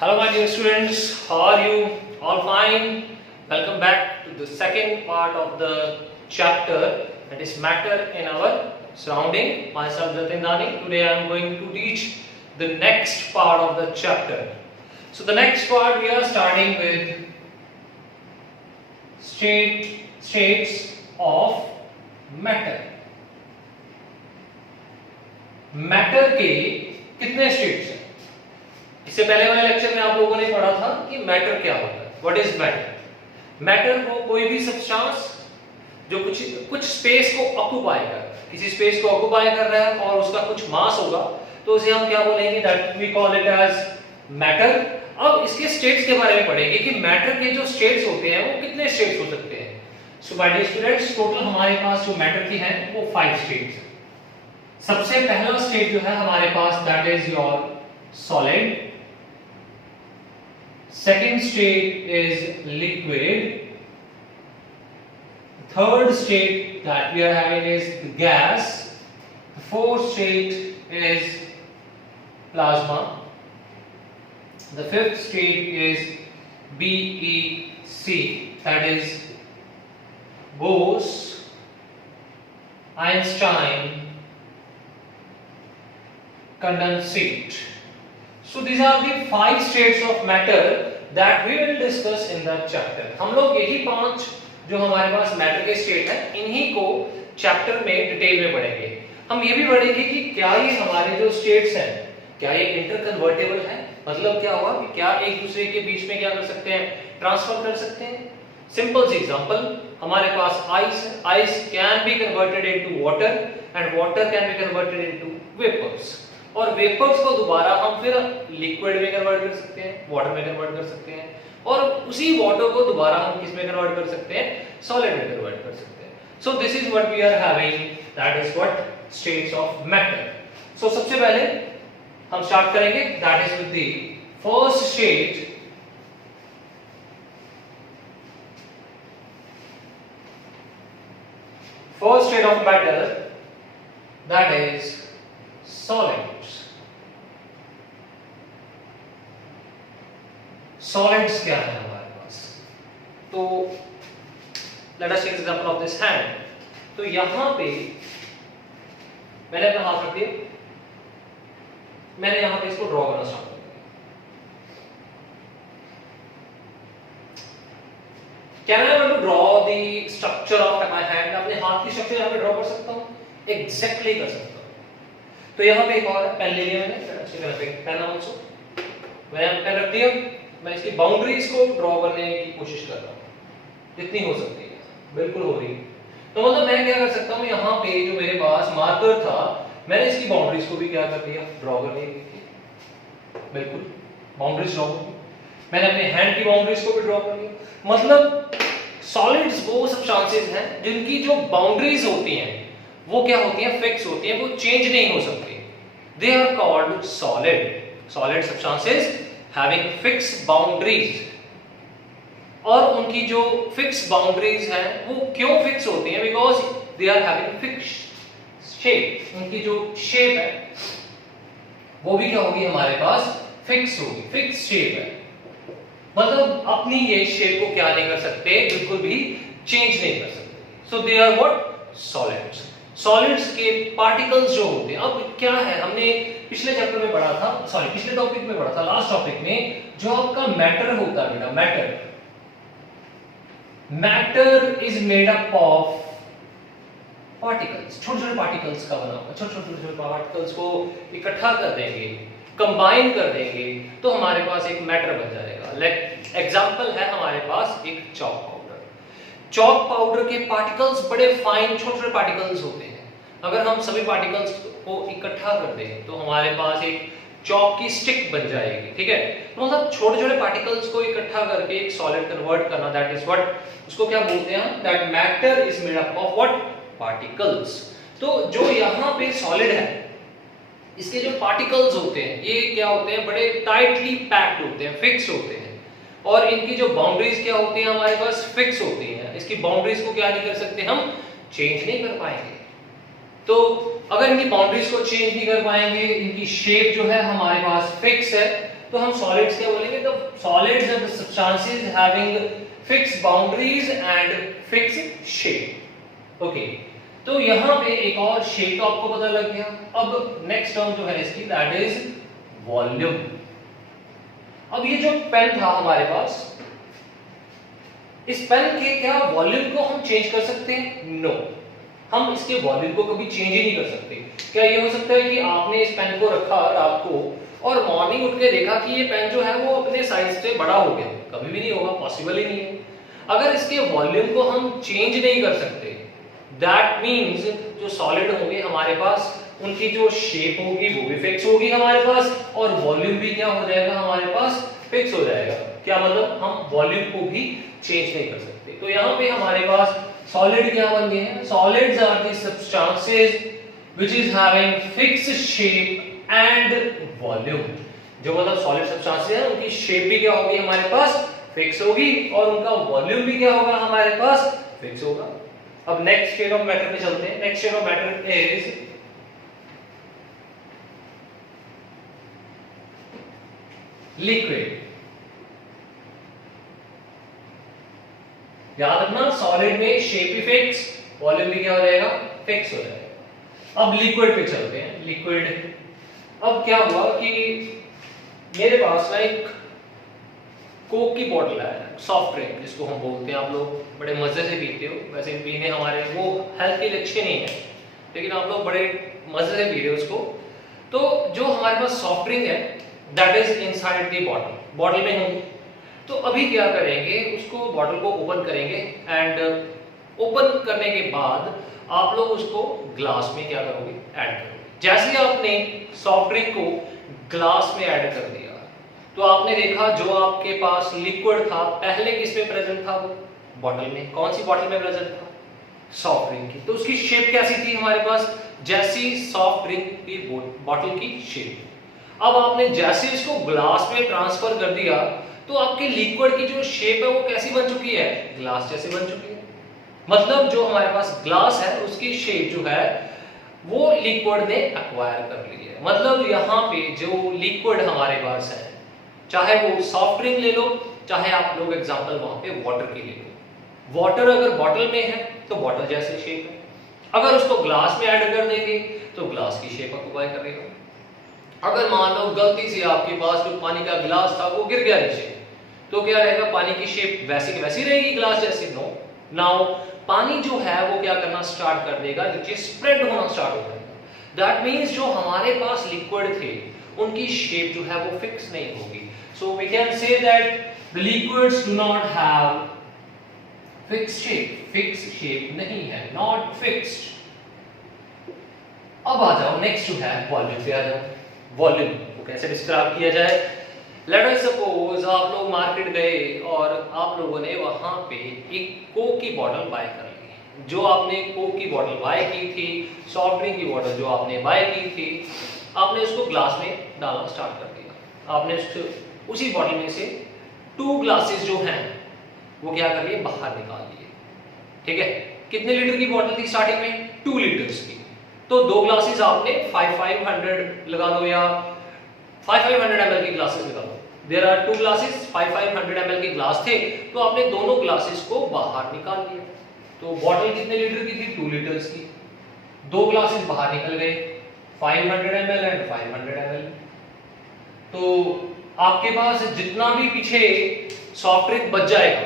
Hello my dear students, how are you? All fine? Welcome back to the second part of the chapter, that is matter in our surrounding. Myself Jatin Dani. Today I am going to teach the next part of the chapter. So the next part we are starting with states of matter. Matter के कितने states हैं? इससे पहले वाले lecture में आप लोगों ने पढ़ा था कि मैटर क्या होता है, व्हाट इज मैटर। मैटर को कोई भी सब्सटेंस जो कुछ स्पेस को ऑक्युपाई कर, किसी स्पेस को ऑक्युपाई कर रहा है और उसका कुछ मास होगा तो उसे हम क्या बोलेंगे, that we call it as matter. अब इसके स्टेट्स के बारे में पढ़ेंगे कि मैटर के जो स्टेट्स होते हैं वो कितने स्टेट्स हो सकते हैं। So my dear students, total हमारे पास जो मैटर की है वो 5 स्टेट्स हैं। सबसे पहला स्टेट जो है हमारे पास that is your solid, second state is liquid, third state that we are having is the gas, the fourth state is plasma, the fifth state is BEC, that is Bose, Einstein condensate. So these are the 5 states of matter that we will discuss in the chapter. हम लोग यही 5 जो हमारे पास matter के state हैं इन्हीं को chapter में डिटेल में पढ़ेंगे। हम ये भी पढ़ेंगे कि क्या ये हमारे जो स्टेट्स हैं क्या ये इंटरकन्वर्टेबल है, मतलब क्या हुआ कि क्या एक दूसरे के बीच में क्या कर सकते हैं, ट्रांसफर कर सकते हैं। सिंपल सी एग्जांपल, हमारे पास आइस है, ice can be converted into water and water can be converted into vapours, और वेपर्स को दोबारा हम फिर लिक्विड में कन्वर्ट कर सकते हैं, वाटर में कन्वर्ट कर सकते हैं, और उसी वाटर को दोबारा हम किस में कन्वर्ट कर सकते हैं, सॉलिड में कन्वर्ट कर सकते हैं। So this is what we are having, that is what states of matter. So सबसे पहले हम स्टार्ट करेंगे that is with the first state, first state of matter that is solids. Solids क्या है हमारे पास, तो let us take example of this hand. तो यहां पे मैंने अपना हाथ रख दिया, मैंने यहां पे इसको ड्रॉ करना स्टार्ट कर दिया। Can I want to draw the structure of my hand, अपने हाथ की स्ट्रक्चर यहां पे ड्रॉ कर सकता हूं, एग्जैक्टली कर सकता हूं। तो यहाँ पे एक और पेन ले लिया मैंने, पेन ऑल्सो मैंने पेन रख दिया, मैं इसकी बाउंड्रीज को ड्रॉ करने की कोशिश कर रहा हूँ जितनी हो सकती है, बिल्कुल हो रही है। तो मतलब मैं क्या कर सकता हूँ, यहाँ पे जो मेरे पास मार्कर था मैंने इसकी बाउंड्रीज को भी क्या कर दिया, ड्रॉ करने की, बिल्कुल बाउंड्रीज ड्रॉ कर दी। मैंने अपने हैंड की बाउंड्रीज को भी ड्रॉ कर लिया। मतलब सॉलिड्स वो सब्सटेंसेस हैं जिनकी जो बाउंड्रीज होती हैं वो क्या होती हैं, फिक्स होती हैं, वो चेंज नहीं हो सकती। They are called solid. Solid substances having fix boundaries, और उनकी जो फिक्स बाउंड्रीज हैं वो क्यों फिक्स होती हैं, because they are having fix shape. उनकी जो शेप है वो भी क्या होगी, हमारे पास फिक्स होगी, फिक्स शेप है, मतलब अपनी ये शेप को क्या नहीं कर सकते, बिल्कुल भी चेंज नहीं कर सकते। So they are what, solids. Solids के पार्टिकल्स जो होते हैं, अब क्या है, हमने पिछले चैप्टर में पढ़ा था, सॉरी पिछले टॉपिक में पढ़ा था, लास्ट टॉपिक में, जो आपका मैटर होता है बेटा, matter is made up of particles, छोटे छोटे पार्टिकल्स का बना हुआ। छोटे छोटे पार्टिकल्स को इकट्ठा कर देंगे, कंबाइन कर देंगे तो हमारे पास एक मैटर बन जाएगा। लाइक एग्जांपल है हमारे पास एक चॉक पाउडर। चॉक पाउडर के पार्टिकल्स बड़े फाइन छोटे छोटे पार्टिकल्स होते हैं। अगर हम सभी पार्टिकल्स को इकट्ठा कर दें तो हमारे पास एक चॉक की स्टिक बन जाएगी, ठीक है। तो मतलब छोटे छोटे पार्टिकल्स को इकट्ठा करके एक सॉलिड कन्वर्ट करना, दैट इज व्हाट, उसको क्या बोलते हैं, that matter is made up of what, particles. तो जो यहाँ पे सॉलिड है इसके जो पार्टिकल्स होते हैं ये क्या होते हैं, बड़े टाइटली पैक्ड होते हैं, फिक्स होते हैं, और इनकी जो बाउंड्रीज क्या होती हैं, हमारे पास फिक्स होती हैं। इसकी बाउंड्रीज को क्या नहीं कर सकते, हम चेंज नहीं कर पाएंगे। तो अगर इनकी बाउंड्रीज को चेंज नहीं कर पाएंगे, इनकी शेप जो है हमारे पास फिक्स है, तो हम सॉलिड्स क्या बोलेंगे? The solids are the substances having fixed boundaries and fixed shape. Okay, तो यहाँ पे एक और शेप तो आपको पता लग गया। अब नेक्स्ट टर्म जो है इसकी, दैट इज वॉल्यूम। अब ये जो पेन था हमारे पास, इस पेन के क्या वॉल्यूम को हम चेंज कर सकते हैं? नो, हम इसके वॉल्यूम को कभी चेंज ही नहीं कर सकते। क्या ये हो सकता है कि आपने इस पेन को रखा रात को और मॉर्निंग उठ के देखा कि ये पेन जो है वो अपने साइज से बड़ा हो गया? कभी भी नहीं होगा, पॉसिबल ही नहीं है। अगर इसके वॉल्यूम को हम चेंज नहीं कर सकते, दैट मीन्स जो सॉलिड होंगे हमारे पास, उनकी जो शेप होगी वो भी फिक्स होगी हमारे पास, और वॉल्यूम भी क्या हो जाएगा हमारे पास? फिक्स हो जाएगा। क्या मतलब? हम वॉल्यूम को भी चेंज नहीं कर सकते। तो यहाँ पे हमारे पास सॉलिड क्या बन गए हैं? Solids are the substances which is having fixed shape and volume. जो मतलब सॉलिड सब्सटेंसेस हैं उनकी शेप भी क्या होगी हमारे पास? फिक्स होगी, और उनका वॉल्यूम भी क्या होगा हमारे पास? फिक्स होगा। अब नेक्स्ट स्टेट ऑफ मैटर पे चलते हैं। Next state of matter is liquid. याद रखना, सॉलिड में शेप भी फिक्स, वॉल्यूम भी क्या हो जाएगा? फिक्स हो जाएगा। अब लिक्विड पे चलते हैं। लिक्विड, अब क्या हुआ कि मेरे पास ना एक कोक की बोतल है, सॉफ्ट ड्रिंक जिसको हम बोलते हैं। आप लोग बड़े मजे से पीते हो, वैसे पीने हमारे वो हेल्थ के लिए अच्छे नहीं है, लेकिन आप लोग बड़े मजे से पी रहे हो उसको। तो जो हमारे पास सॉफ्ट ड्रिंक है that is inside the bottle, bottle में होगी। तो अभी क्या करेंगे, उसको बॉटल को ओपन करेंगे, एंड ओपन करने के बाद आप लोग उसको ग्लास में क्या करोगे? ऐड करोगे। जैसे आपने सॉफ्ट ड्रिंक को ग्लास में ऐड कर दिया, तो आपने देखा जो आपके पास लिक्विड था पहले किस में प्रेजेंट था? वो बॉटल में। कौन सी बॉटल में प्रेजेंट था? सॉफ्ट ड्रिंक की। तो उसकी शेप कैसी थी हमारे पास? जैसी सॉफ्ट ड्रिंक की बॉटल की शेप। अब आपने जैसे इसको ग्लास में ट्रांसफर कर दिया, तो आपके लिक्विड की जो शेप है वो कैसी बन चुकी है? ग्लास जैसी बन चुकी है। मतलब जो हमारे पास ग्लास है उसकी शेप जो है वो लिक्विड ने एक्वायर कर ली है। मतलब यहाँ पे जो लिक्विड हमारे पास है, चाहे वो सॉफ्ट ड्रिंक ले लो, चाहे आप लोग एग्जांपल वहां पे वाटर की ले लो। वाटर अगर बॉटल में है तो बॉटल जैसी शेप है, अगर उसको ग्लास में ऐड कर देंगे तो ग्लास की शेप एक्वायर करेगा। अगर मान लो गलती से आपके पास जो पानी का गिलास था वो गिर गया नीचे, तो क्या रहेगा? पानी की शेप वैसी की वैसी रहेगी ग्लास जैसी? नो। नाउ पानी जो है वो क्या करना स्टार्ट कर देगा? नीचे स्प्रेड होना स्टार्ट हो जाएगा। दैट मींस जो हमारे पास लिक्विड थे उनकी शेप जो है वो फिक्स नहीं होगी। So we can say that the liquids do not have fixed shape. Fixed shape नहीं है, नॉट फिक्स्ड। अब आ जाओ नेक्स्ट जो है वॉल्यूम पे आ जाओ। वॉल्यूम को कैसे डिस्क्राइब किया जाए? लेट अस सपोज आप लोग मार्केट गए और आप लोगों ने वहां पे एक कोक की बोतल बाय कर ली। जो आपने कोक की बोतल बाय की थी, सॉफ्ट ड्रिंक की बोतल जो आपने बाय की थी, आपने उसको ग्लास में डालना स्टार्ट कर दिया। आपने उसी बोतल में से 2 ग्लासेस जो हैं वो क्या कर लिए? बाहर निकाल लिए। ठीक है, कितने लीटर की बोतल थी स्टार्टिंग में? 2 लीटर्स की। तो 2 ग्लासेस आपने 500 लगा लो या 500 ml की ग्लासेस लगा लो। देयर आर 2 ग्लासेस, 500 ml के ग्लास थे, तो आपने दोनों ग्लासेस को बाहर निकाल लिया। तो बोतल कितने लीटर की थी? 2 लीटर्स की। 2 ग्लासेस बाहर निकल गए, 500 ml एंड 500 ml। तो आपके पास जितना भी पीछे सॉफ्ट ड्रिंक बच जाएगा,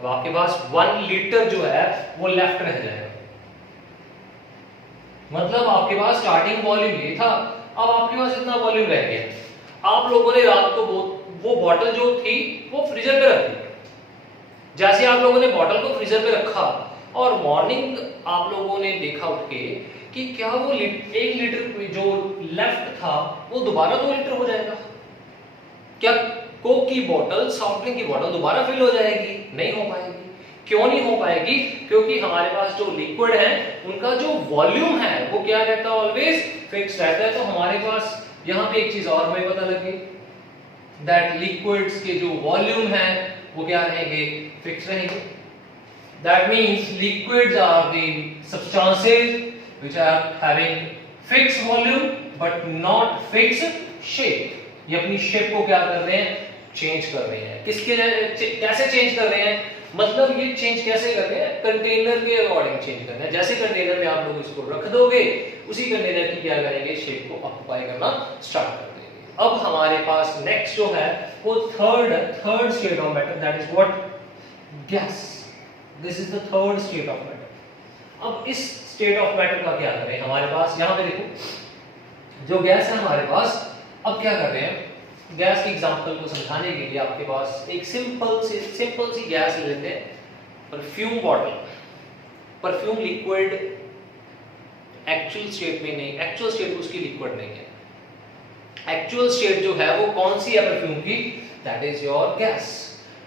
अब आपके पास 1 लीटर जो है वो लेफ्ट रह जाएगा। मतलब आपके पास स्टार्टिंग वॉल्यूम ये था, अब आपके पास इतना वॉल्यूम रह गया। आप लोगों ने रात को वो बॉटल जो थी वो फ्रीजर पे रख दी। जैसे आप लोगों ने बॉटल को फ्रीजर पे रखा और मॉर्निंग आप लोगों ने देखा उठ के कि क्या वो 1 लीटर जो लेफ्ट था वो दोबारा 2 लीटर हो जाएगा? क्या कोक की बोतल, सॉफ्ट ड्रिंक की बोतल दोबारा फिल हो जाएगी? नहीं हो पाएगी। क्यों नहीं हो पाएगी? क्योंकि हमारे पास जो लिक्विड है उनका जो वॉल्यूम है वो क्या रहता है? ऑलवेज फिक्स रहता है। तो हमारे पास यहाँ पे एक चीज और हमें पता लगी, दैट लिक्विड्स के जो वॉल्यूम है वो क्या रहेंगे? फिक्स रहेंगे। That means liquids are the substances which are having fixed volume but not fixed shape. ये अपनी शेप को क्या कर रहे हैं, चेंज कर रहे हैं। किसके कैसे चेंज कर रहे हैं, मतलब ये चेंज कैसे कर रहे हैं, कंटेनर के अकॉर्डिंग चेंज कर रहे हैं। जैसे कंटेनर में आप लोग इसको रख दोगे, उसी कंटेनर की क्या करेंगे, शेप को ऑक्यूपाई करना स्टार्ट कर देंगे। अब हमारे पास नेक्स्ट जो है वो third state of matter, that is what, gas. This is the third state of matter. अब इस स्टेट ऑफ मैटर का क्या करें, हमारे पास यहाँ पे देखो जो गैस है हमारे पास, अब क्या कर रहे हैं, गैस की एग्जांपल को समझाने के लिए आपके पास एक सिंपल सी गैस ले लेते हैं, perfume bottle. Perfume liquid actual state में नहीं, एक्चुअल स्टेट उसकी लिक्विड नहीं है। एक्चुअल स्टेट जो है वो कौन सी है परफ्यूम की, that is your gas.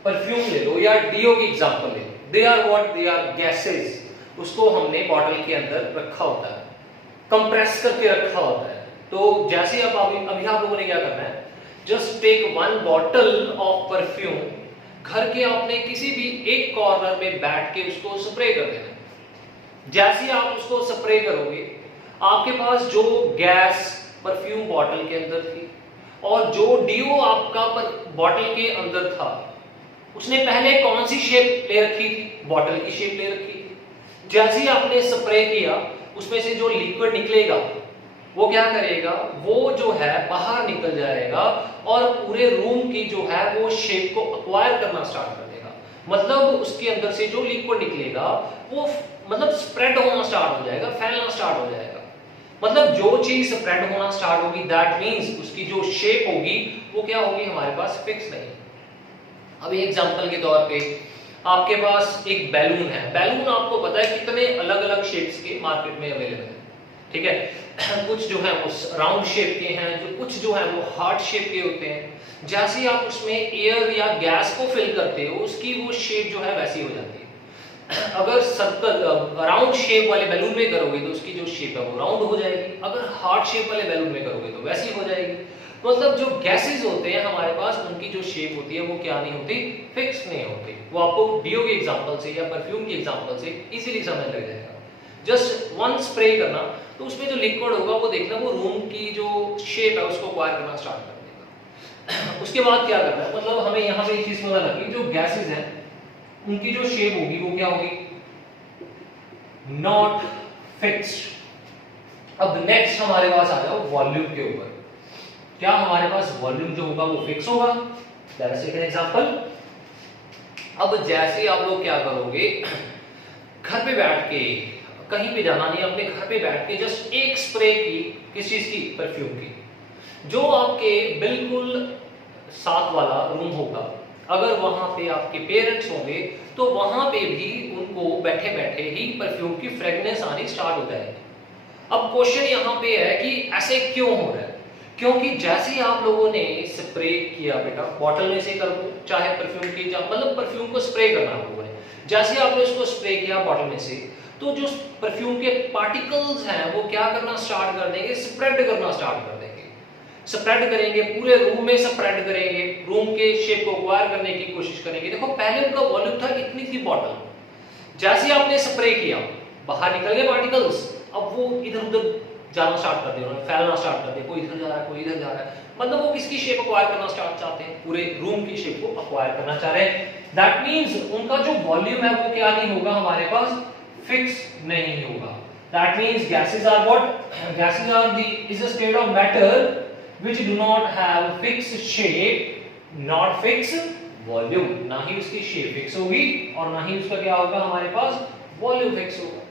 Perfume ले लो या डीओ की एग्जांपल ले लो, they are what, they are gases. उसको हमने बॉटल के अंदर रखा होता है, कंप्रेस करके रखा होता है। तो जैसे अब अभी आप लोगों ने क्या करना है, just take one bottle of perfume, घर के आपने किसी भी एक कॉर्नर में बैठ के उसको स्प्रे कर देना। जैसे आप उसको स्प्रे करोगे, आपके पास जो गैस परफ्यूम बॉटल के अंदर थी और जो डीओ आपका बॉटल के अंदर था, उसने पहले कौन सी शेप ले रखी थी, बॉटल की शेप ले रखी थी। जैसे ही आपने स्प्रे किया, उसमें से जो लिक्विड निकलेगा वो क्या करेगा, वो जो है बाहर निकल जाएगा और पूरे रूम की जो है वो शेप को एक्वायर करना स्टार्ट कर देगा। मतलब उसके अंदर से जो लिक्विड निकलेगा वो मतलब स्प्रेड होना स्टार्ट हो जाएगा, फैलना स्टार्ट हो जाएगा। मतलब जो चीज स्प्रेड होना स्टार्ट होगी, दैट मींस उसकी जो शेप होगी वो क्या होगी, हमारे पास फिक्स नहीं। अब एग्जांपल के तौर पे आपके पास एक बैलून है। बैलून आपको पता है कितने अलग अलग शेप्स के मार्केट में अवेलेबल है, ठीक है। कुछ जो है वो राउंड शेप के हैं, जो कुछ जो है वो हार्ट शेप के होते हैं। जैसे ही आप उसमें एयर या गैस को फिल करते हो, उसकी वो शेप जो है वैसी हो जाती है। अगर सर्कल राउंड शेप वाले बैलून में करोगे तो उसकी जो शेप है वो राउंड हो जाएगी, अगर हार्ट शेप वाले बैलून में करोगे तो वैसी हो जाएगी। मतलब जो गैसेस होते हैं हमारे पास, उनकी जो शेप होती है वो क्या नहीं होती, फिक्स नहीं होती। वो आपको डीओ की एग्जांपल से या परफ्यूम की एग्जांपल से इजीली समझ लग जाएगा। जस्ट वन स्प्रे करना, तो उसमें जो लिक्विड होगा वो देखना वो रूम की जो शेप है उसको एक्वायर करना स्टार्ट कर देगा। उसके बाद क्या करना है, मतलब हमें यहाँ पे एक चीज पता लगी, जो गैसेस हैं उनकी जो शेप होगी वो क्या होगी, नॉट फिक्स्ड। अब नेक्स्ट हमारे पास आ जाओ वॉल्यूम के ऊपर। क्या हमारे पास वॉल्यूम जो होगा वो फिक्स होगा, लेट्स टेक एन एग्जांपल। अब जैसे आप लोग क्या करोगे, घर पे बैठ के, कहीं पे जाना नहीं, अपने घर पे बैठ के जस्ट एक स्प्रे की, किस चीज की, परफ्यूम की। जो आपके बिल्कुल साथ वाला रूम होगा, अगर वहां पे आपके पेरेंट्स होंगे तो वहां पे भी उनको बैठे बैठे ही परफ्यूम की फ्रेग्रेंस आनी स्टार्ट हो जाएगी। अब क्वेश्चन यहाँ पे है कि ऐसे क्यों हो रहा है, क्योंकि जैसे ही आप लोगों ने स्प्रे किया, बेटा बॉटल में से कर दो, चाहे परफ्यूम की, मतलब परफ्यूम को स्प्रे करना आप लोगों ने, जैसे आपने इसको स्प्रे किया बॉटल में से, तो जो परफ्यूम के पार्टिकल्स हैं वो क्या करना स्टार्ट कर देंगे, स्प्रेड करना स्टार्ट कर देंगे। स्प्रेड करेंगे, पूरे रूम में स्प्रेड करेंगे, रूम के शेप को एक्वायर करने की कोशिश करेंगे। देखो पहले उनका वॉल्यूम था इतनी थी बॉटल, जैसे आपने स्प्रे किया बाहर निकल गए पार्टिकल्स, अब वो इधर उधर जाना स्टार्ट कर दिया, उन्होंने फैलना स्टार्ट कर दिया, कोई इधर जा रहा है कोई इधर जा रहा है। मतलब वो किसकी शेप एक्वायर करना स्टार्ट चाहते हैं, पूरे रूम की शेप को एक्वायर करना चाह रहे हैं। दैट मींस उनका जो वॉल्यूम है वो क्या नहीं होगा, हमारे पास फिक्स नहीं होगा। That means gases are what, gases are the is a state of matter which do not have fixed shape, not fixed volume। ना ही उसकी शेप फिक्स होगी और ना ही उसका क्या होगा, हमारे पास वॉल्यूम फिक्स होगा।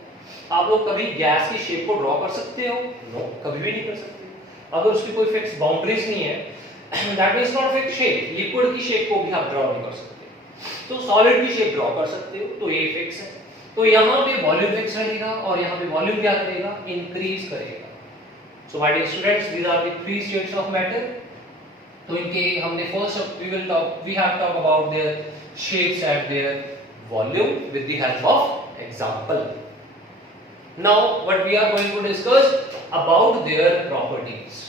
आप लोग कभी गैस की शेप को ड्रॉ कर सकते हो? नो, कभी भी नहीं कर सकते। अगर उसकी कोई फिक्स बाउंड्रीज नहीं है, that means not fix shape. Liquid की शेप को भी आप ड्रॉ नहीं कर सकते, तो सॉलिड की शेप ड्रॉ कर सकते हो, तो ये फिक्स है। तो यहाँ पे वॉल्यूम फिक्स रहेगा और यहाँ पे वॉल्यूम क्या करेगा, इंक्रीज करेगा। So my dear students, these are the three states of matter. तो इनके हमने first we have talk about their shapes and their volume with the help of example. Now what we are going to discuss about their properties.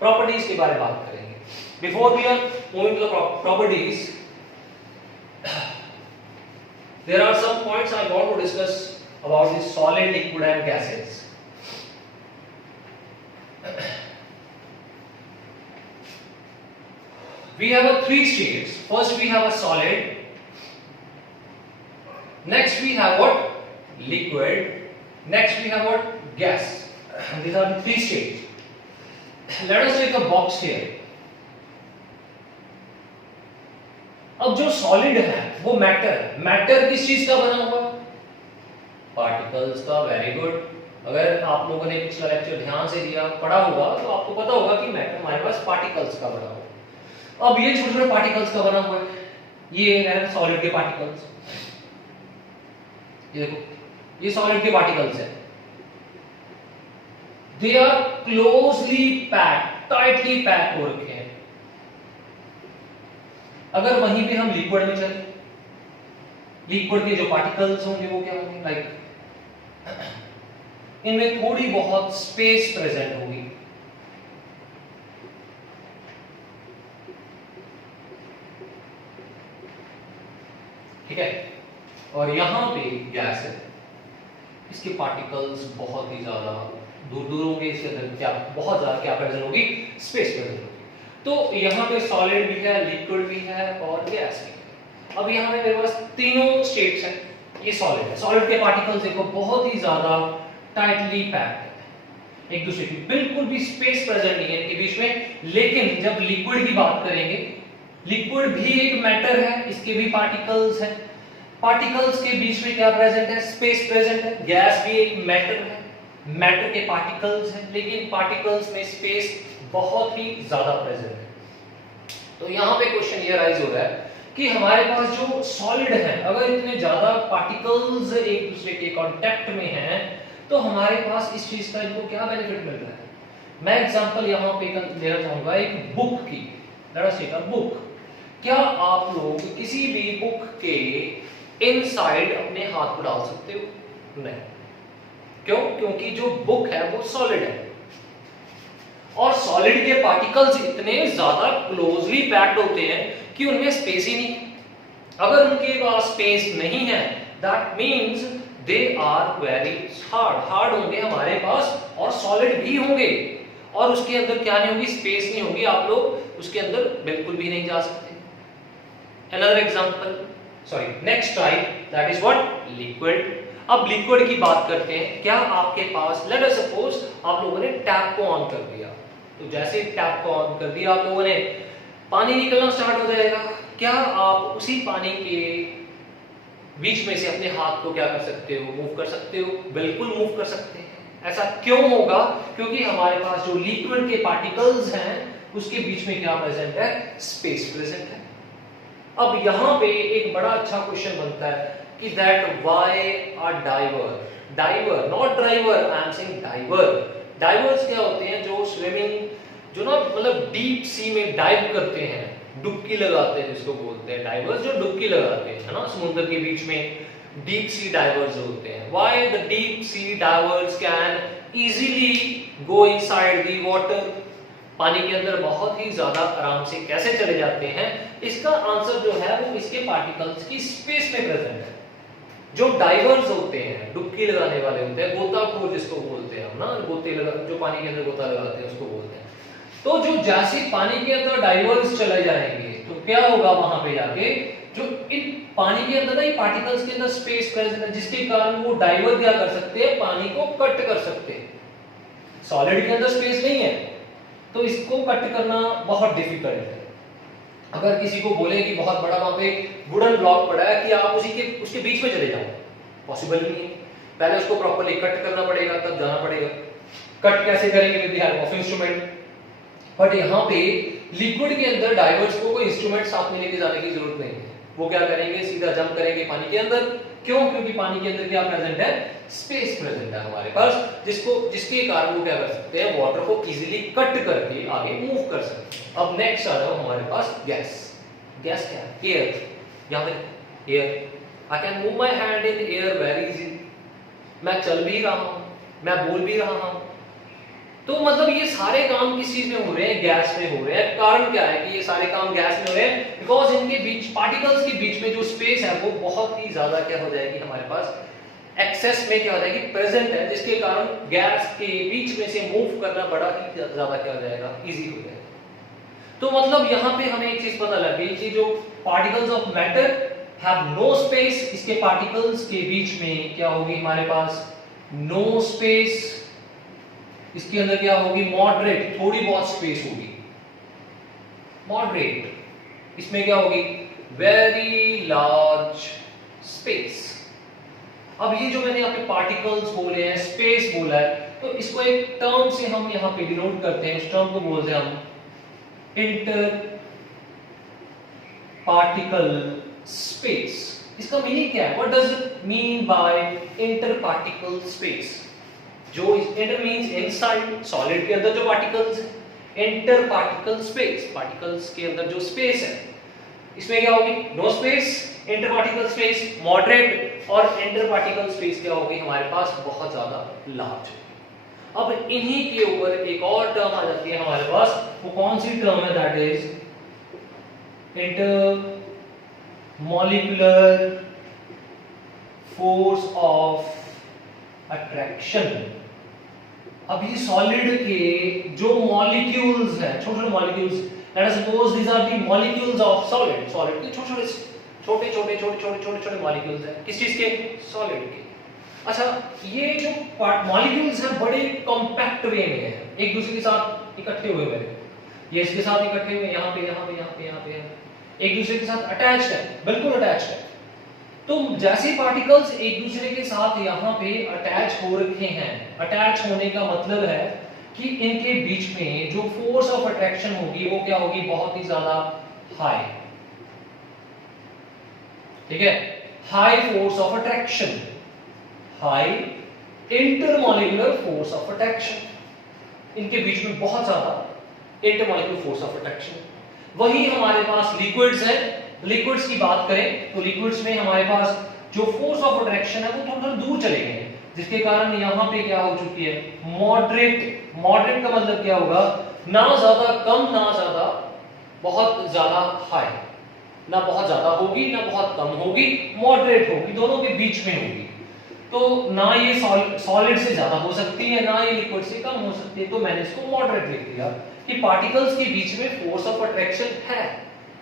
Properties के बारे में बात करेंगे. Before we are moving to the properties, there are some points I want to discuss about the solid, liquid and gases. we have a three states. First we have a solid, next we have what? Liquid, next we have what? Gas. And these are the three states. Let us take a box here. अब जो solid है वो matter है। Matter किस चीज का बना हुआ? पार्टिकल्स का। Very good. अगर आप लोगों ने पिछला लेक्चर ध्यान से दिया पढ़ा होगा तो आपको पता होगा कि मैटर हमारे पास पार्टिकल्स का बना हुआ। अब ये छोटे छोटे पार्टिकल्स का बना हुआ है, ये है सॉलिड के पार्टिकल्स। ये देखो, ये सॉलिड के पार्टिकल्स है। They are closely packed, tightly packed हो रखे हैं। अगर वहीं पे हम लिक्विड में चले, लिक्विड के जो पार्टिकल्स होंगे वो क्या होंगे? लाइक इनमें थोड़ी बहुत स्पेस प्रेजेंट होगी। ठीक है, और यहां पे गैस है, इसके पार्टिकल्स बहुत ही ज्यादा दूर दूर होंगे। इसके अंदर क्या बहुत ज्यादा क्या प्रेजेंट होगी? स्पेस प्रेजेंट होगी। तो यहाँ पे सॉलिड भी है, लिक्विड भी है और गैस भी है। अब यहाँ पे मेरे पास तीनों स्टेट्स हैं। ये सॉलिड है, सॉलिड के पार्टिकल्स देखो बहुत ही ज्यादा टाइटली पैक्ड है, एक दूसरे की बिल्कुल भी स्पेस प्रेजेंट नहीं है इनके बीच में। लेकिन जब लिक्विड की बात करेंगे, लिक्विड भी एक मैटर है, इसके भी पार्टिकल्स हैं। पार्टिकल्स के बीच में क्या प्रेजेंट है? स्पेस प्रेजेंट है। गैस भी एक मैटर है, मैटर के पार्टिकल्स हैं, लेकिन पार्टिकल्स में स्पेस बहुत ही ज्यादा प्रेजेंट है। तो यहां पे क्वेश्चन ये राइज हो रहा है कि हमारे पास जो सॉलिड है, अगर इतने ज्यादा पार्टिकल्स एक दूसरे के कांटेक्ट में हैं, तो हमारे पास इस चीज का इनको क्या बेनिफिट मिल रहा है? मैं एग्जांपल यहां पे लेना चाहूंगा एक बुक की। Let us take a book. क्या आप लोग किसी भी बुक के इनसाइड अपने हाथ को डाल सकते हो? नहीं। क्यों? क्योंकि जो बुक है वो सॉलिड है और सॉलिड के पार्टिकल्स इतने ज्यादा क्लोजली पैक्ड होते हैं कि उनमें स्पेस ही नहीं। अगर उनके पास स्पेस नहीं है, that means they are very hard. Hard होंगे हमारे पास और सॉलिड भी होंगे, और उसके अंदर क्या नहीं होगी? स्पेस नहीं होगी। आप लोग उसके अंदर बिल्कुल भी नहीं जा सकते। Another example, sorry, next type, that is what? Liquid. अब लिक्विड की बात करते हैं। क्या आपके पास, लेट अस सपोज आप लोगों ने टैप को ऑन कर दिया, तो जैसे टैप को ऑन कर दिया आप लोगों ने, पानी निकलना स्टार्ट हो जाएगा। क्या आप उसी पानी के बीच में से अपने हाथ को क्या कर सकते हो? मूव कर सकते हो? बिल्कुल मूव कर सकते हैं। ऐसा क्यों होगा? क्योंकि हमारे पास जो लिक्विड के पार्टिकल्स हैं उसके बीच में क्या प्रेजेंट है? स्पेस प्रेजेंट है। अब यहां पे एक बड़ा अच्छा क्वेश्चन बनता है कि that why a diver, diver not driver, I am saying diver. Divers क्या होते हैं? जो स्विमिंग, जो ना मतलब डीप सी में डाइव करते हैं, डुबकी लगाते हैं, जिसको बोलते हैं डाइवर्स, जो डुबकी लगाते हैं, है ना, समुद्र के बीच में डीप सी डाइवर्स होते हैं। Why the deep sea diverse can easily go inside the water, पानी के अंदर बहुत ही ज्यादा आराम से कैसे चले जाते हैं? इसका आंसर जो है वो इसके पार्टिकल्स की स्पेस में प्रेजेंट है। जो डाइवर्स होते हैं, डुबकी लगाने वाले होते हैं, गोताखोर जिसको बोलते हैं हम ना, गोते लगा, जो पानी के अंदर गोता लगाते हैं उसको बोलते हैं। तो जो जैसे पानी के अंदर डाइवर्स चले जाएंगे तो क्या होगा? वहां पे जाके जो इन पानी के अंदर ना, ये पार्टिकल्स के अंदर स्पेस प्रेजेंट है, जिसके कारण वो डाइवर क्या कर सकते हैं? पानी को कट कर सकते हैं। सॉलिड के अंदर स्पेस नहीं है तो इसको कट करना बहुत डिफिकल्ट है। अगर किसी को बोले कि बहुत बड़ा वहां पे वुडन ब्लॉक पड़ा है कि आप उसके बीच में चले जाओ, पॉसिबल नहीं है। पहले उसको प्रॉपर्ली कट करना पड़ेगा, तब जाना पड़ेगा। कट कैसे करेंगे? With the help of instrument. But यहाँ पे लिक्विड के अंदर डाइवर्स को कोई इंस्ट्रूमेंट साथ में लेके जाने की जरूरत नहीं है। वो क्या करेंगे? सीधा जंप करेंगे पानी के अंदर। क्यों? क्योंकि पानी के अंदर क्या प्रेजेंट है? स्पेस प्रेजेंट है हमारे पास, जिसके कारण वो क्या कर सकते हैं? वाटर को इजीली कट करके आगे मूव कर सकते हैं। अब नेक्स्ट आ जाओ हमारे पास गैस। गैस क्या है? एयर। यहाँ पे air, I can move my hand in air very easily. मैं चल भी रहा हूं, मैं बोल भी रहा हूं, तो मतलब ये सारे काम किस चीज में हो रहे हैं? गैस में हो रहे हैं। कारण क्या है कि ये सारे काम गैस में हो रहे हैं? बिकॉज इनके बीच, पार्टिकल्स के बीच में जो स्पेस है वो बहुत ही ज्यादा क्या हो जाएगी हमारे पास? एक्सेस में क्या हो जाएगी? प्रेजेंट है, जिसके कारण गैस के बीच में से मूव करना बड़ा ही ज्यादा क्या हो जाएगा? इजी हो जाएगा। तो मतलब यहाँ पे हमें एक चीज पता लग गई कि जो particles of matter have no space, इसके पार्टिकल्स के बीच में क्या होगी हमारे पास नो स्पेस, इसके अंदर क्या होगी मॉडरेट, थोड़ी बहुत स्पेस होगी, मॉडरेट, इसमें क्या होगी वेरी लार्ज स्पेस। अब ये जो मैंने यहाँ पे पार्टिकल्स बोले हैं, स्पेस बोला है, तो इसको एक टर्म से हम यहाँ पे डिनोट करते हैं, उस टर्म को बोलते हैं हम इंटर पार्टिकल स्पेस। इसका मीनिंग क्या है, what does it mean by inter particle space? जो इंटर मींस इनसाइड, सॉलिड के अंदर जो पार्टिकल्स है, इंटर पार्टिकल स्पेस, पार्टिकल्स के अंदर जो स्पेस है, इसमें क्या होगी no space, inter particle space moderate, और इंटर पार्टिकल स्पेस क्या होगी हमारे पास बहुत ज्यादा लार्ज। अब इन्हीं के ऊपर एक और टर्म आ जाती है हमारे पास, वो कौन सी टर्म है, that is inter molecular force of attraction. अब ये सॉलिड के जो मॉलिक्यूल्स हैं, छोटे छोटे molecules, let us suppose these are the molecules of solid, solid के छोटे छोटे मॉलिक्यूल्स हैं, किस चीज के, सॉलिड के। अच्छा, ये जो मॉलिक्यूल्स हैं बड़े कॉम्पैक्ट वे में है, एक दूसरे के साथ इकट्ठे हुए हैं, ये इसके साथ इकट्ठे हुए यहाँ पे यहाँ पे यहाँ पे यहाँ पे एक दूसरे के साथ अटैच्ड है, बिल्कुल अटैच्ड है। तो जैसे पार्टिकल्स एक दूसरे के साथ यहाँ पे अटैच हो रखे हैं, अटैच होने का मतलब है कि इनके बीच में जो फोर्स ऑफ अट्रैक्शन होगी वो क्या होगी, बहुत ही ज्यादा हाई, ठीक है, high force of attraction, high intermolecular force of attraction, इनके बीच में बहुत ज्यादा इंटरमॉलिक्यूलर फोर्स ऑफ अट्रैक्शन। वही हमारे पास लिक्विड्स है, लिक्विड्स की बात करें तो लिक्विड्स में हमारे पास जो फोर्स ऑफ अट्रैक्शन है वो थोड़ा दूर चले गए हैं, जिसके कारण यहाँ पे क्या हो चुकी है मॉडरेट। मॉडरेट का मतलब क्या होगा, ना ज्यादा कम ना ज्यादा बहुत ज्यादा हाई, ना बहुत ज्यादा होगी ना बहुत कम होगी, मॉडरेट होगी, दोनों के बीच में होगी। तो ना ये सॉलिड से ज्यादा हो सकती है ना ये लिक्विड से कम हो सकती है, तो मैंने इसको मॉडरेट लिख दिया कि पार्टिकल्स के बीच में फोर्स ऑफ अट्रैक्शन है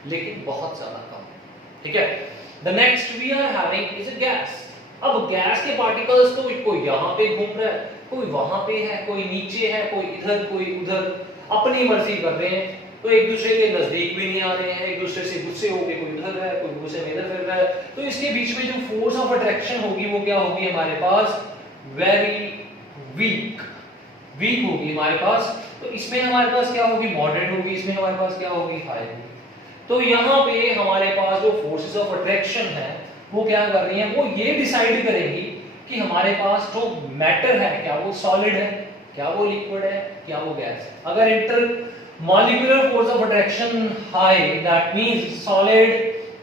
लेकिन बहुत ज्यादा कम, ठीक है। The next we are having is a gas. अब गैस के पार्टिकल्स तो कोई यहाँ पे घूम रहा है, कोई वहां पे है, कोई नीचे है, कोई इधर कोई उधर, अपनी मर्जी कर रहे हैं, तो एक दूसरे के नजदीक भी नहीं आ रहे हैं, एक दूसरे से गुस्से होके कोई उधर है कोई गुस्से में इधर फिर रहा है, तो इसके बीच में जो फोर्स ऑफ अट्रैक्शन होगी वो क्या होगी हमारे पास, वेरी वीक, वीक होगी हमारे पास। तो इसमें हमारे पास क्या होगी, मॉडरेट होगी, इसमें हमारे पास क्या होगी, हाई होगी। तो यहाँ पे हमारे पास जो फोर्सेस ऑफ अट्रैक्शन है वो क्या कर रही हैं, वो ये डिसाइड करेंगी कि हमारे पास जो मैटर है क्या वो सॉलिड है, क्या वो लिक्विड है, क्या वो गैस है। अगर inter molecular force of attraction high that means solid,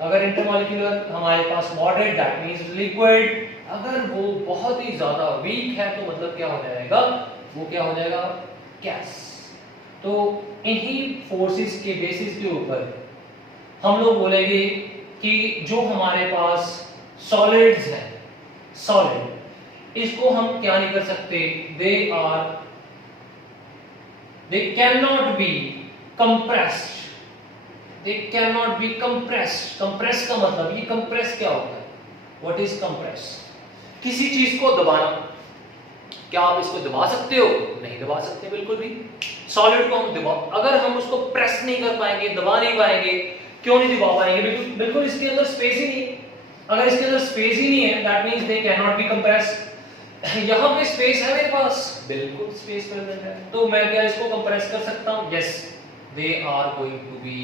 अगर इंटरमॉलिक्यूलर हमारे पास मॉडरेट दैट मींस लिक्विड, अगर वो बहुत ही ज्यादा वीक है तो मतलब क्या हो जाएगा, वो क्या हो जाएगा, गैस। तो इन्हीं फोर्सेस के बेसिस के ऊपर हम लोग बोलेंगे कि जो हमारे पास सॉलिड्स हैं, सॉलिड, इसको हम क्या नहीं कर सकते, they cannot be compressed, they cannot be compressed। compress का मतलब, ये compress क्या होता है, what is compress? किसी चीज को दबाना। क्या आप इसको दबा सकते हो, नहीं दबा सकते बिल्कुल भी। सॉलिड को हम दबा, अगर हम उसको प्रेस नहीं कर पाएंगे, दबा नहीं पाएंगे, क्यों नहीं दबा पाएंगे, बिल्कुल बिल्कुल इसके अंदर स्पेस ही नहीं। अगर इसके अंदर स्पेस ही नहीं है that means they can not be compressed. यहाँ पे स्पेस है मेरे पास, बिल्कुल स्पेस प्रेजेंट है, तो मैं क्या इसको कंप्रेस कर सकता हूँ, yes, they are going to be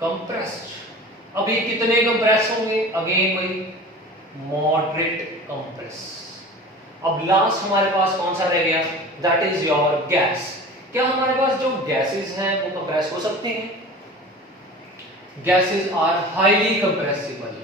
compressed. अब ये कितने कंप्रेस होंगे, अगेन वही मॉडरेट कंप्रेस। अब लास्ट हमारे पास कौन सा रह गया, दैट इज योर गैस। क्या हमारे पास जो गैसेस हैं वो कंप्रेस हो सकते हैं, gases are highly compressible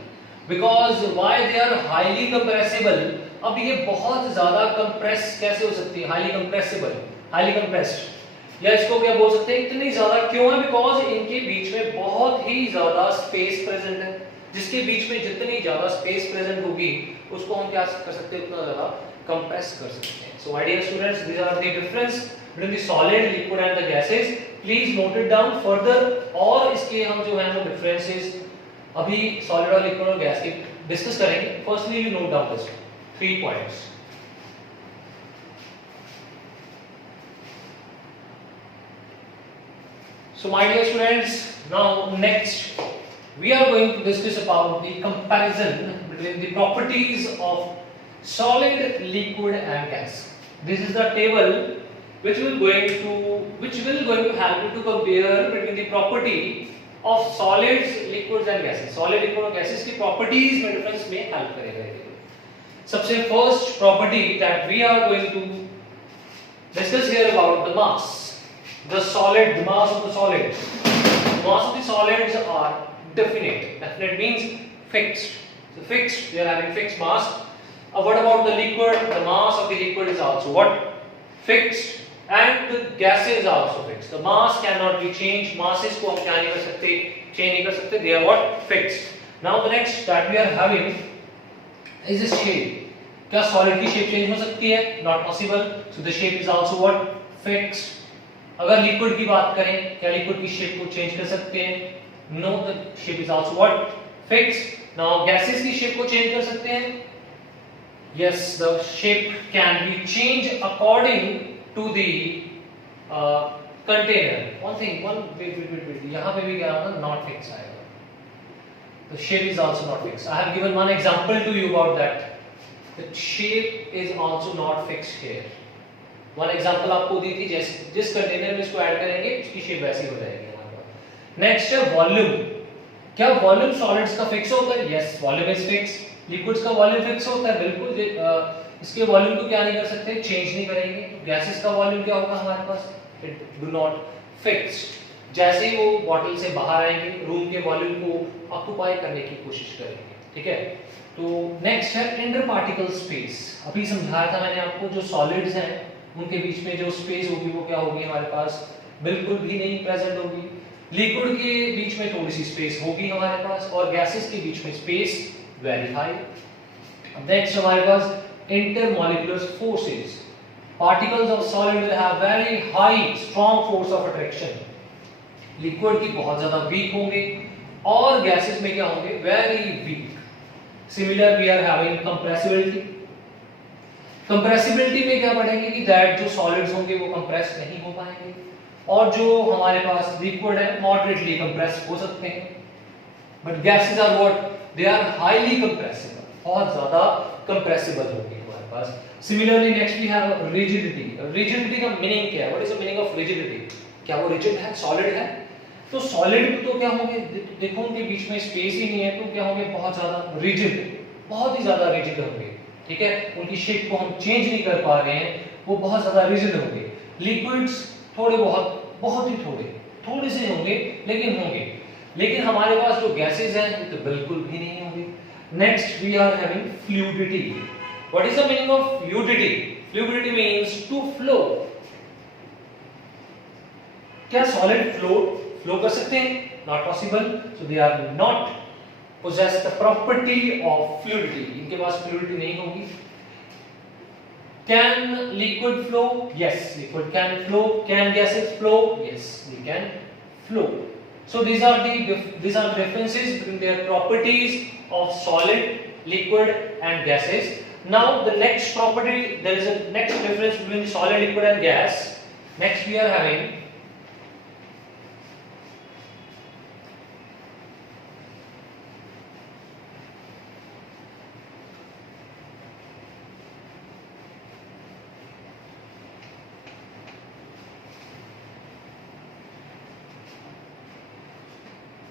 because why they are highly compressible। अब ये बहुत ज्यादा कंप्रेस कैसे हो सकती है, हाईली कंप्रेसिबल, हाईली कंप्रेस्ड, या इसको क्या बोल सकते हैं, इतनी ज्यादा क्यों है, बिकॉज इनके बीच में बहुत ही ज्यादा स्पेस प्रेजेंट है, जिसके बीच में जितनी ज्यादा स्पेस प्रेजेंट होगी उसको हम क्या कर सकते हैं, उतना ज्यादा कंप्रेस कर सकते हैं। So my dear students, these are the difference between the solid, liquid and the gases. Please note it down further. और इसके हम जो है वो डिफरेंसेस अभी सॉलिड और लिक्विड और गैस के डिस्कस करेंगे। Firstly you note down this 3 points. So my dear students, now next we are going to discuss about the comparison between the properties of solid, liquid and gas. This is the table which will going to help you to compare between the property of solids, liquids and gases. Solid, liquid और gases की properties में difference में help करेगा ये table। सबसे first property that we are going to discuss here about the mass. The mass of the solids. Mass of the solids are definite. Definite means fixed. So fixed, we are having fixed mass. What about the liquid? The mass of the liquid is also what? Fixed. And the gases are also fixed. The mass cannot be changed. Masses को हम क्या नहीं कर सकते? Change नहीं कर सकते. They are what? Fixed. Now the next that we are having is the shape. क्या solid की shape change हो सकती है? Not possible. So the shape is also what? Fixed. अगर लिक्विड की बात करें, क्या लिक्विड की शेप को चेंज कर सकते हैं? No, the shape is also what? Fixed. Now gases की शेप को चेंज कर सकते हैं? Yes, the shape can be change according to the container. Wait, यहां पे भी क्या होगा? नॉट फिक्स आएगा। The shape is also not fix. I have given one example to you about that. The shape is also not fixed here. One example आपको दी थी, जिस कंटेनर में इसको ऐड करेंगे उसकी शेप वैसी हो जाएगी हमारे पास। नेक्स्ट है वॉल्यूम। क्या वॉल्यूम सॉलिड्स का फिक्स होता है? Yes, volume is fix. Liquids का वॉल्यूम फिक्स होता है? बिल्कुल। इसके वॉल्यूम को क्या नहीं कर सकते? चेंज नहीं करेंगे। गैसेस का वॉल्यूम क्या होगा हमारे पास? It do not fixed. जैसे ही वो बॉटल से बाहर आएंगे, रूम के वॉल्यूम को ऑक्यूपाई करने की कोशिश करेंगे। ठीक है। तो नेक्स्ट है इंटर पार्टिकल स्पेस। अभी समझाया था मैंने आपको, जो सॉलिड्स हैं उनके बीच में जो स्पेस होगी वो क्या होगी हमारे पास? बिल्कुल भी नहीं प्रेजेंट होगी। लिक्विड के बीच में थोड़ी सी स्पेस होगी हमारे पास, और गैसेस के बीच में स्पेस वेरी हाई। नेक्स्ट हमारे पास intermolecular forces. Particles of solid will have very high strong force of attraction. Liquid की बहुत ज्यादा वीक होंगे, और गैसेस में क्या होंगे? Very weak. Similar we are having compressibility. Compressibility में क्या पढ़ेंगे कि दैट जो सॉलिड्स होंगे वो कंप्रेस नहीं हो पाएंगे, और जो हमारे पास लिक्विड है मॉडरेटली कंप्रेस हो सकते हैं। But gases are what? They are highly compressible, बहुत ज्यादा कंप्रेसिबल होंगे हमारे पास। Similarly next we have rigidity. Rigidity का मीनिंग क्या है? What is the meaning of rigidity? क्या वो रिजिड है? सॉलिड है? तो सॉलिड तो क्या होंगे? देखो उनके बीच में स्पेस ही नहीं है, तो क्या होंगे? बहुत ज्यादा रिजिड, बहुत ही ज्यादा रिजिड होंगे। ठीक है, उनकी शेप को हम चेंज नहीं कर पा रहे हैं, वो बहुत ज्यादा रिजिड होंगे। लिक्विड्स थोड़े बहुत ही थोड़े से होंगे, लेकिन होंगे। लेकिन हमारे पास जो गैसेस हैं वो तो बिल्कुल भी नहीं होंगे। Next we are having fluidity. What is the meaning of fluidity? Fluidity means to flow. क्या सॉलिड फ्लो कर सकते हैं? Not possible. So they are not possess the property of fluidity. इनके पास fluidity नहीं होगी। Can liquid flow? Yes, liquid can flow. Can gases flow? Yes, they can flow. So these are the differences between their properties of solid, liquid, and gases. Now the next property, there is a next difference between solid, liquid, and gas. Next we are having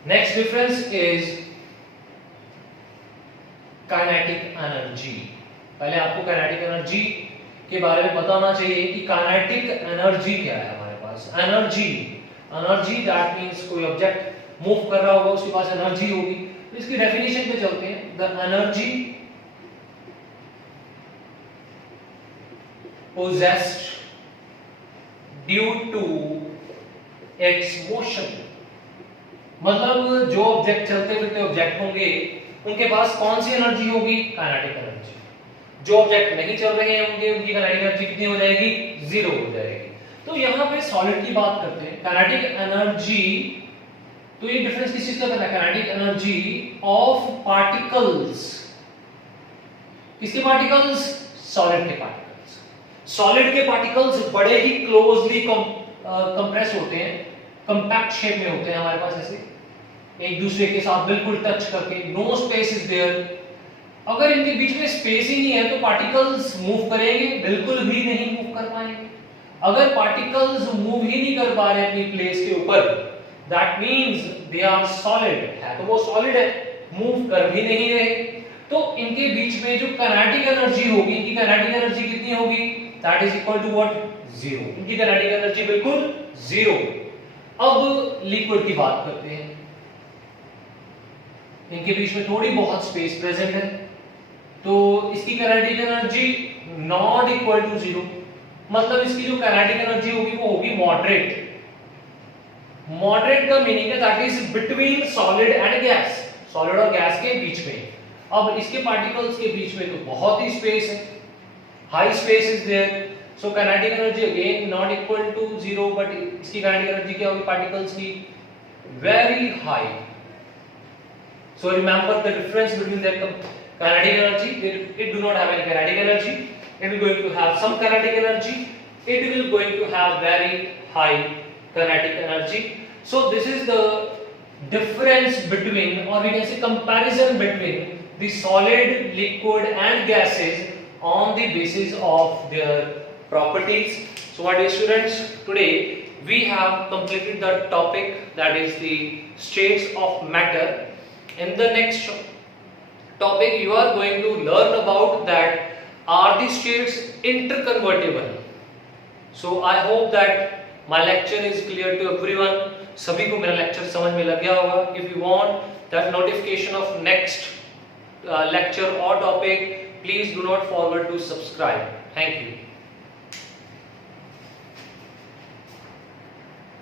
next difference is kinetic energy. पहले आपको kinetic energy के बारे में बताना चाहिए कि kinetic energy क्या है हमारे पास। एनर्जी दैट मींस कोई ऑब्जेक्ट मूव कर रहा होगा, उसके पास एनर्जी होगी। तो इसकी डेफिनेशन पे चलते हैं। The energy possessed due to its motion। मतलब जो ऑब्जेक्ट चलते फिरते ऑब्जेक्ट होंगे उनके पास कौन सी एनर्जी होगी? Kinetic energy. जो ऑब्जेक्ट नहीं चल रहे हैं उनकी काइनेटिक एनर्जी कितनी हो जाएगी, 0 हो जाएगी। तो यहाँ पे सॉलिड की बात करते हैं, काइनेटिक एनर्जी, तो ये डिफरेंस किस चीज का करना है, काइनेटिक एनर्जी ऑफ पार्टिकल्स, किसके पार्टिकल्स, सॉलिड के पार्टिकल्स। सॉलिड के पार्टिकल्स बड़े ही क्लोजली कंप्रेस होते हैं, कंपैक्ट शेप में होते हैं हमारे पास, ऐसे एक दूसरे के साथ बिल्कुल टच करके, नो स्पेस इज देयर। अगर इनके बीच में स्पेस ही नहीं है तो पार्टिकल्स मूव करेंगे, बिल्कुल भी नहीं मूव कर पाएंगे। अगर पार्टिकल्स मूव ही नहीं कर पा रहे अपनी प्लेस के ऊपर, that means they are solid, है तो वो सॉलिड है, मूव कर भी नहीं रहे, तो इनके बीच में जो काइनेटिक एनर्जी होगी, इनकी काइनेटिक एनर्जी कितनी होगी, that is equal to what, 0। इनकी काइनेटिक एनर्जी बिल्कुल 0। अब लिक्विड की बात करते हैं, इनके बीच में थोड़ी बहुत स्पेस प्रेजेंट है, तो इसकी kinetic energy not equal to 0, मतलब इसकी जो काइनेटिक एनर्जी होगी वो होगी मॉडरेट। मॉडरेट का मीनिंग है that is between solid and gas, solid और गैस के बीच में। अब इसके पार्टिकल्स के बीच में तो बहुत ही स्पेस है, high space is there, so kinetic energy again not equal to 0, बट इसकी काइनेटिक एनर्जी क्या होगी पार्टिकल्स की, very high. So remember the difference between their kinetic energy. It do not have any kinetic energy. It is going to have some kinetic energy. It will going to have very high kinetic energy. So this is the difference between, or we can say comparison between the solid, liquid and gases on the basis of their properties. So my dear students, today we have completed the topic, that is the states of matter. In the next topic you are going to learn about that are the states interconvertible. So I hope that my lecture is clear to everyone. सभी को मेरा lecture समझ में लग गया होगा. If you want that notification of next lecture or topic, please do not forget to subscribe. Thank you.